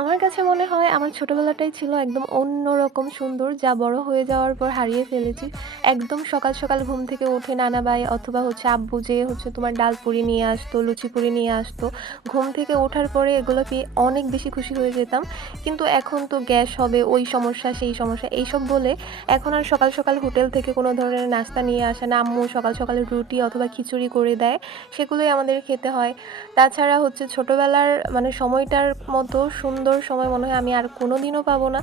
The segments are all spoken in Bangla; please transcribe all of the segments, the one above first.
আমার কাছে মনে হয় আমার ছোটবেলাটাই ছিল একদম অন্যরকম সুন্দর যা বড় হয়ে যাওয়ার পর হারিয়ে ফেলেছি। একদম সকাল, সকাল ঘুম থেকে উঠে নানা ভাই অথবা হচ্ছে আব্বু যে হচ্ছে তোমার ডাল পুরি নিয়ে আসতো, লুচি পুরি নিয়ে আসতো। ঘুম থেকে ওঠার পরে এগুলো পেয়ে অনেক বেশি খুশি হয়ে যেতাম। কিন্তু এখন তো গ্যাস হবে, ওই সমস্যা, সেই সমস্যা এইসব বলে এখন আর সকাল, সকাল হোটেল থেকে কোনো ধরনের নাস্তা নিয়ে আসে না। আম্মু সকাল, সকালে রুটি অথবা খিচুড়ি করে দেয়। সেগুলোই আমাদের খেতে হয়। তাছাড়া হচ্ছে ছোটবেলার মানে সময়টার মতো সুন্দর সময় মনে হয় আমি আর কোনোদিনও পাবো না।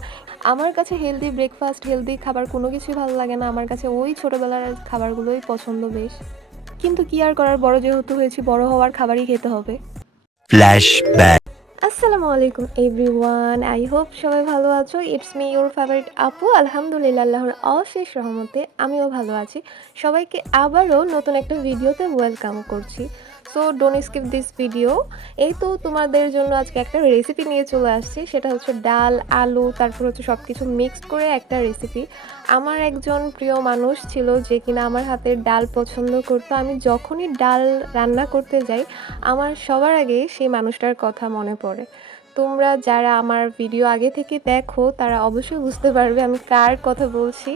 আমার কাছে হেলদি ব্রেকফাস্ট, হেলদি খাবার কোনো কিছুই ভালো লাগে না। আমার কাছে ওই ছোটবেলার খাবারগুলোই পছন্দ বেশ। কিন্তু কি আর করার বড় যেহেতু হয়েছি বড় হওয়ার খাবারই খেতে হবে। আসসালামু আলাইকুম এভরিওয়ান আই হোপ সবাই ভালো আছো ইটস মি ইউর ফেভারিট আপু আলহামদুলিল্লাহ আল্লাহর অশেষ রহমতে আমিও ভালো আছি সবাইকে আবারও নতুন একটা ভিডিওতে ওয়েলকাম করছি so don't skip this video এই তো তোমাদের জন্য আজকে একটা রেসিপি নিয়ে চলে আসছি। সেটা হচ্ছে ডাল, আলু, তারপর হচ্ছে সব কিছু মিক্সড করে একটা রেসিপি আমার একজন প্রিয় মানুষ ছিল যে কিনা আমার হাতের ডাল পছন্দ করতো। আমি যখনই ডাল রান্না করতে যাই, আমার সবার আগে সেই মানুষটার কথা মনে পড়ে। তোমরা যারা আমার ভিডিও আগে থেকে দেখো, তারা অবশ্যই বুঝতে পারবে আমি কার কথা বলছি।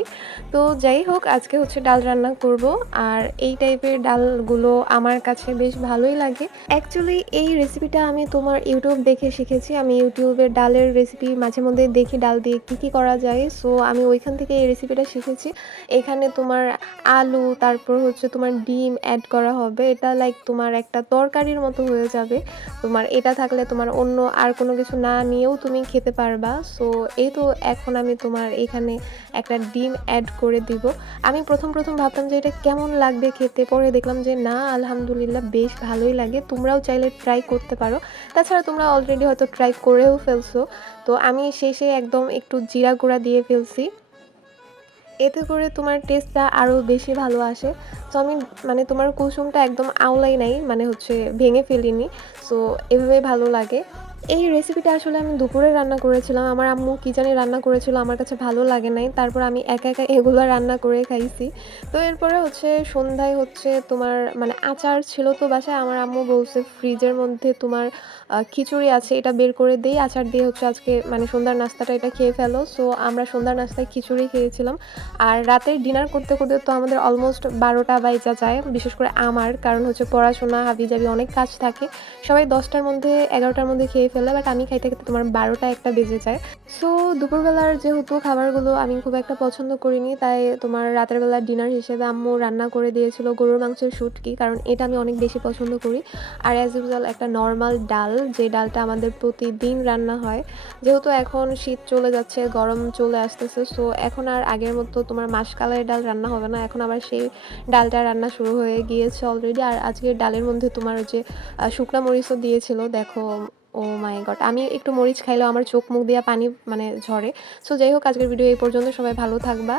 তো যাই হোক, আজকে হচ্ছে ডাল রান্না করব, আর এই টাইপের ডালগুলো আমার কাছে বেশ ভালোই লাগে। অ্যাকচুয়ালি এই রেসিপিটা আমি তোমার ইউটিউব দেখে শিখেছি। আমি ইউটিউবের ডালের রেসিপি মাঝে মধ্যে দেখি, ডাল দিয়ে কী কী করা যায়। সো আমি ওইখান থেকে এই রেসিপিটা শিখেছি। এখানে তোমার আলু, তারপর হচ্ছে তোমার ডিম অ্যাড করা হবে। এটা লাইক তোমার একটা তরকারির মতো হয়ে যাবে। তোমার এটা থাকলে তোমার অন্য আর কোনো কিছু না নিয়েও তুমি খেতে পারবা। সো এই তো এখন আমি তোমার এখানে একটা ডিম অ্যাড করে দিব। আমি প্রথম প্রথম ভাবতাম যে এটা কেমন লাগবে খেতে, পরে দেখলাম যে না, আলহামদুলিল্লাহ বেশ ভালোই লাগে। তোমরাও চাইলে ট্রাই করতে পারো। তাছাড়া তোমরা অলরেডি হয়তো ট্রাই করেও ফেলছো। তো আমি শেষে একদম একটু জিরা গুঁড়া দিয়ে ফেলছি। এতে করে তোমার টেস্টটা আরও বেশি ভালো আসে। তো আমি মানে তোমার কুসুমটা একদম আওলাই নাই মানে হচ্ছে ভেঙে ফেলিনি। সো এভাবে ভালো লাগে। এই রেসিপিটা আসলে আমি দুপুরে রান্না করেছিলাম। আমার আম্মু কি জানি রান্না করেছিল, আমার কাছে ভালো লাগে নাই। তারপর আমি একা একা এগুলো রান্না করে খাইছি। তো এরপরে হচ্ছে সন্ধ্যায় হচ্ছে তোমার মানে আচার ছিল তো বাসায়, আমার আম্মু বলছে ফ্রিজের মধ্যে তোমার খিচুড়ি আছে, এটা বের করে দিই। আচার দিয়ে হচ্ছে আজকে মানে সন্ধ্যার নাস্তাটা এটা খেয়ে ফেলো। সো আমরা সন্ধ্যার নাস্তায় খিচুড়ি খেয়েছিলাম। আর রাতের ডিনার করতে করতে তো আমাদের অলমোস্ট বারোটা বাইজা যায়, বিশেষ করে আমার। কারণ হচ্ছে পড়াশোনা হাবি জাবি অনেক কাজ থাকে। সবাই দশটার মধ্যে, এগারোটার মধ্যে খেয়ে ফেলে বাট আমি খাইতে খেতে তোমার বারোটা একটা বেজে যায়। সো দুপুরবেলার যেহেতু খাবারগুলো আমি খুব একটা পছন্দ করিনি, তাই তোমার রাতের বেলার ডিনার হিসেবে আম্মু রান্না করে দিয়েছিল গরুর মাংসের শুটকি, কারণ এটা আমি অনেক বেশি পছন্দ করি। আর অ্যাজ ইউজুয়াল একটা নর্মাল ডাল, যে ডালটা আমাদের প্রতিদিন রান্না হয়। যেহেতু এখন শীত চলে যাচ্ছে, গরম চলে আসতেছে সো এখন আর আগের মতো তোমার মাসকালের ডাল রান্না হবে না। এখন আবার সেই ডালটা রান্না শুরু হয়ে গিয়েছে অলরেডি আর আজকের ডালের মধ্যে তোমার যে শুকনা মরিচও দিয়েছিল, দেখো। ও মাই গড, আমি একটু মরিচ খাইলেও আমার চোখ মুখ দিয়া পানি মানে ঝরে। সো যাই হোক আজকের ভিডিও এই পর্যন্ত, সবাই ভালো থাকবা।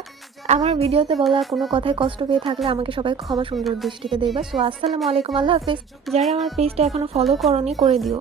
আমার ভিডিওতে বলা কোনো কথায় কষ্ট পেয়ে থাকলে আমাকে সবাই ক্ষমা সুন্দর দৃষ্টিকে দেখবা। সো আসসালামু আলাইকুম, আল্লাহ হাফিজ। যারা আমার পেজটা এখনও ফলো করনি, করে দিও।